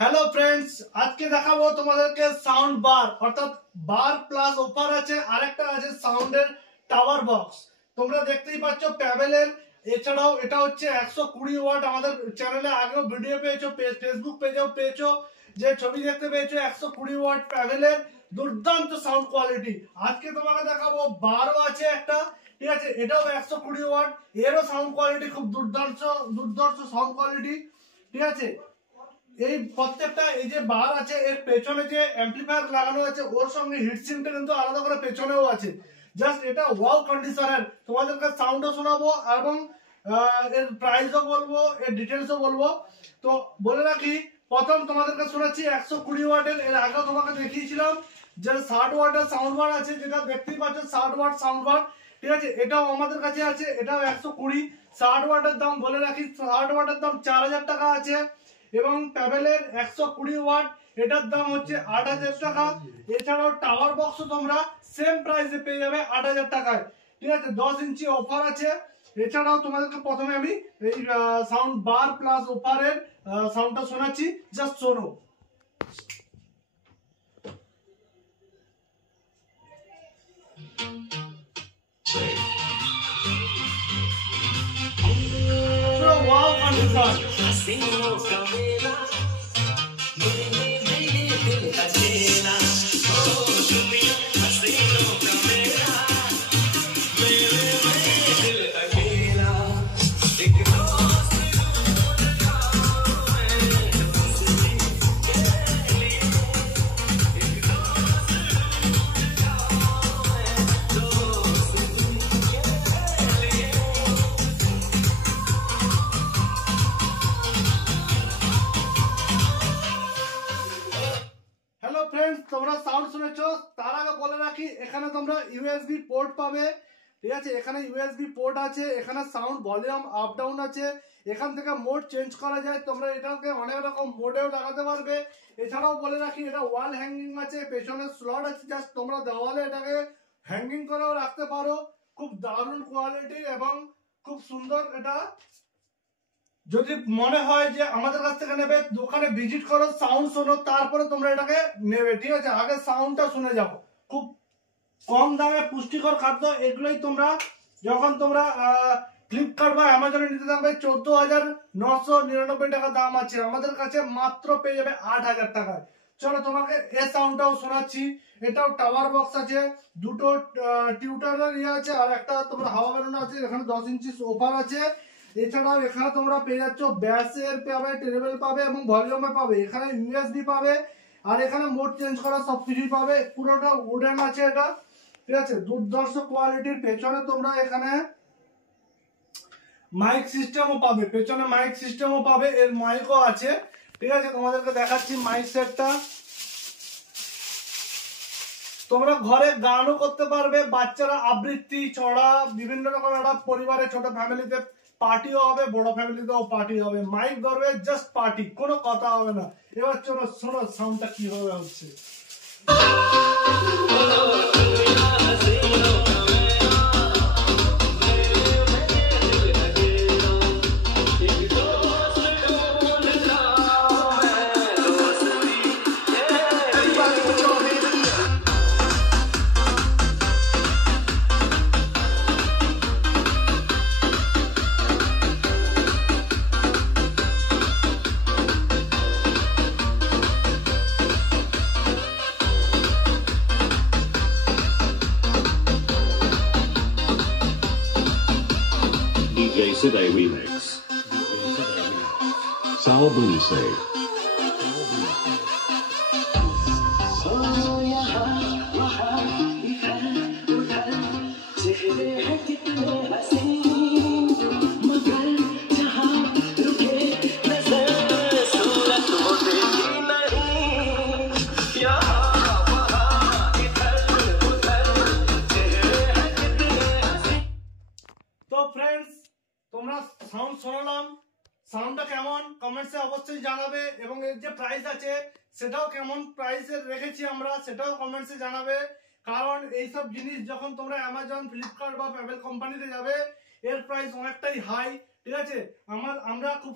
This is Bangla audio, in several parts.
হ্যালো ফ্রেন্ডস, আজকে দেখাবো তোমাদেরকে সাউন্ড বার অর্থাৎ বার প্লাস অফার আছে, আরেকটা আছে সাউন্ডের টাওয়ার বক্স। তোমরা দেখতেই পাচ্ছ প্যাবেলের। এছাড়াও এটা হচ্ছে 120 ওয়াট। আমাদের চ্যানেলে আগেও ভিডিও পেয়েছো, ফেসবুক পেজেও পেয়েছো, যে ছবি দেখতে পেয়েছো 120 ওয়াট প্যাবেলের দুর্দান্ত সাউন্ড কোয়ালিটি। আজকে তোমাকে দেখাবো বারও আছে একটা, ঠিক আছে, এটাও 120 ওয়াট, এরও সাউন্ড কোয়ালিটি খুব দুর্দান্ত দুর্ধর্ষ সাউন্ড কোয়ালিটি, ঠিক আছে। এই প্রত্যেকটা এই যে বার আছে এর পেছনে যে অ্যাম্পলিফায়ার লাগানো আছে ওর সঙ্গে হিটসিঙ্কটা কিন্তু আলাদা করে পেছনেও আছে। জাস্ট এটা ওয়াও কন্ডিশনের, তোমাদেরকে সাউন্ডও শোনাবো এবং এর প্রাইসও বলবো, এর ডিটেলসও বলবো। তো বলে রাখি, প্রথম তোমাদেরকে শোনাচ্ছি 120 ওয়াটের। এর আগেও তোমাকে দেখিয়েছিলাম যে 60 ওয়াটের সাউন্ড বার আছে, যেটা দেখতেই পাচ্ছ 60 ওয়াট সাউন্ড বার, ঠিক আছে। এটাও আমাদের কাছে আছে, এটাও 120। 60 ওয়াটের দাম বলে রাখি, 60 ওয়াটের দাম 4000 টাকা আছে। এবং প্যাবেলের 120 ওয়াট এটার দাম হচ্ছে 8000 টাকা। এছাড়াও টাওয়ার বক্স তোমরা সেম প্রাইসে পেয়ে যাবে 8000 টাকায়, ঠিক আছে। 10 ইঞ্চি অফার আছে। এছাড়াও তোমাদেরকে প্রথমে আমি এই সাউন্ড বার প্লাস অফারের সাউন্ডটা শোনাচ্ছি, জাস্ট শোনো। পুরো ওয়াও কন্ডিশন। হ্যালো ফ্রেন্ডস, তোমরা সাউন্ড শুনেছো। তার আগে বলে রাখি, এখানে তোমরা ইউএসবি পোর্ট পাবে, ঠিক আছে। এখানে ইউএসবি পোর্ট আছে, এখানে সাউন্ড ভলিউম আপ ডাউন আছে, এখান থেকে মোড চেঞ্জ করা যায়। তোমরা এটাকে অনেক রকম মোডেও লাগাতে পারবে। এছাড়াও বলে রাখি, এটা ওয়াল হ্যাঙ্গিং আছে, পেছনে স্লট আছে, জাস্ট তোমরা দেওয়ালে এটাকে হ্যাঙ্গিং করেও রাখতে পারো। খুব দারুণ কোয়ালিটি এবং খুব সুন্দর এটা। যদি মনে হয় যে আমাদের কাছ থেকে নেবে, দোকানে ভিজিট করো, সাউন্ড শোনো, তারপরে তোমরা এটাকে নেবে, ঠিক আছে। আগে সাউন্ডটা শুনে যাও। খুব কম দামে পুষ্টিকর খাদ্য, এগুলোই তোমরা যখন তোমরা ফ্লিপকার্ট বা অ্যামাজনে নিতে থাকবে 14,999 টাকা দাম আছে, আমাদের কাছে মাত্র পেয়ে যাবে 8,000 টাকায়। চলো তোমাকে এই সাউন্ডটাও শোনাচ্ছি। এটাও টাওয়ার বক্স আছে, দুটো টিউটারের ইয়ে আছে, আর একটা তোমরা হাওয়া বেরোনো আছে। এখানে 10 ইঞ্চি অফার আছে। এছাড়াও এখানে তোমরা পেয়ে যাচ্ছ ব্যাসের পাবে, টেরেবেল পাবে এবং ভলিউমে পাবে। এখানে ইউএসবি পাবে, আর এখানে মোড চেঞ্জ করা সব কিছুই পাবে। পুরোটা উডেন আছে এটা, ঠিক আছে। দুর্ধর্ষ কোয়ালিটির। পেছনে তোমরা এখানে মাইক সিস্টেমও পাবে, পেছনে মাইক সিস্টেমও পাবে, এর মাইকও আছে, ঠিক আছে। তোমাদেরকে দেখাচ্ছি মাইক সেটটা। তোমরা ঘরে গানও করতে পারবে, বাচ্চারা আবৃত্তি, ছড়া, বিভিন্ন রকম একটা পরিবারে ছোট ফ্যামিলিতে পার্টিও হবে, বড় ফ্যামিলিতেও পার্টি হবে। মাইক ধরবে, জাস্ট পার্টি, কোনো কথা হবে না। এবার চলো শোনো সাউন্ডটা কিভাবে হচ্ছে। DJ Side Remix. Sao Bunise. তো ফ্রেন্ডস, তোমরা সাউন্ড শোনালাম, সাউন্ডটা কেমন কমেন্টসে অবশ্যই জানাবে, এবং এর যে প্রাইস আছে সেটাও কেমন প্রাইসের রেখেছি আমরা, সেটাও কমেন্টসে জানাবে। কারণ এইসব জিনিস যখন তোমরা অ্যামাজন, ফ্লিপকার্ট বা প্যাবেল কোম্পানিতে যাবে, এর প্রাইস অনেকটাই হাই, ঠিক আছে। আমরা খুব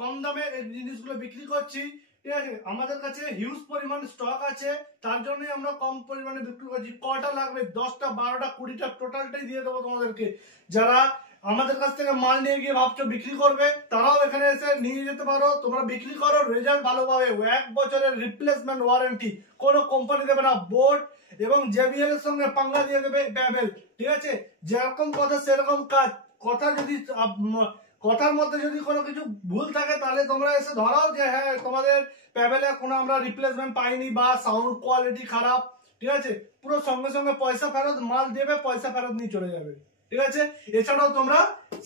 কম দামে এই জিনিসগুলো বিক্রি করছি, ঠিক আছে, আমাদের কাছে হিউজ পরিমাণ স্টক আছে, তার জন্যই আমরা কম পরিমাণে বিক্রি করছি। কটা লাগবে? 10টা 12টা 20টা টোটালটাই দিয়ে দেবো তোমাদেরকে। যারা আমাদের কাছ থেকে মাল নিয়ে গিয়ে ভাবছো বিক্রি করবে, তারাও এখানে এসে নিয়ে যেতে পারো। তোমরা বিক্রি করো, রেজাল্ট ভালো পাবে। 1 বছরের রিপ্লেসমেন্ট ওয়ারেন্টি, কোনো কোম্পানি দেবে না। বোট এবং জেবিএল এর সঙ্গে পাঙ্গা দিয়ে দেবে প্যাবেল। ঠিক আছে, যেরকম কথা সেরকম কাজ। কথা যদি কথার মধ্যে যদি কোনো কিছু ভুল থাকে তাহলে তোমরা এসে ধরাও যে হ্যাঁ তোমাদের প্যাবেলে কোনো আমরা রিপ্লেসমেন্ট পাইনি বা সাউন্ড কোয়ালিটি খারাপ। ঠিক আছে, পুরো সঙ্গে সঙ্গে পয়সা ফেরত, মাল দেবে, পয়সা ফেরত নিয়ে চলে যাবে। ঠিক আছে, এছাড়াও তোমরা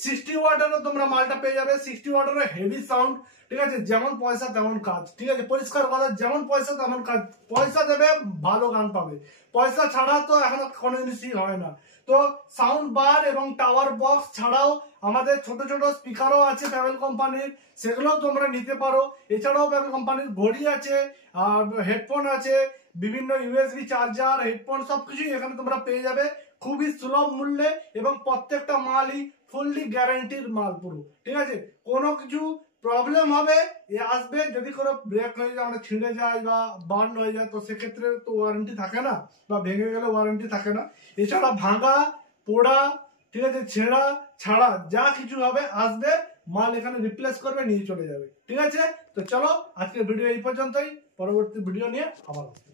60 ওয়াটেরও তোমরা মালটা পেয়ে যাবে। 60 ওয়াটেরও হেভি সাউন্ড। ঠিক আছে, যেমন পয়সা তেমন কাজ। ঠিক আছে, পরিষ্কার কথা, যেমন পয়সা তেমন কাজ। পয়সা দেবে, ভালো গান পাবে। পয়সা ছাড়া তো এখন কোনো জিনিসই হয় না। তো সাউন্ড বার এবং টাওয়ার বক্স ছাড়াও আমাদের ছোট ছোট স্পিকারও আছে প্যাবেল কোম্পানির, সেগুলোও তোমরা নিতে পারো। এছাড়াও প্যাবেল কোম্পানির ঘড়ি আছে, আর হেডফোন আছে, বিভিন্ন ইউএসবি চার্জার, হেডফোন সবকিছুই এখানে তোমরা পেয়ে যাবে খুবই সুলভ মূল্যে, এবং প্রত্যেকটা মালই ফুললি গ্যারান্টির মাল পুরো। ঠিক আছে, কোনো কিছু প্রবলেম হবে এ আসবে, যদি কোনো ব্রেক হয়ে যায়, মানে ছিঁড়ে যায় বা বার্ন হয়ে যায়, তো সেক্ষেত্রে তো ওয়ারেন্টি থাকে না, বা ভেঙে গেলে ওয়ারেন্টি থাকে না। এছাড়া ভাঙা, পোড়া, ঠিক আছে, ছেঁড়া ছাড়া যা কিছু হবে আসবে, মাল এখানে রিপ্লেস করবে, নিয়ে চলে যাবে। ঠিক আছে, তো চলো আজকের ভিডিও এই পর্যন্তই। পরবর্তী ভিডিও নিয়ে আবার আসবে।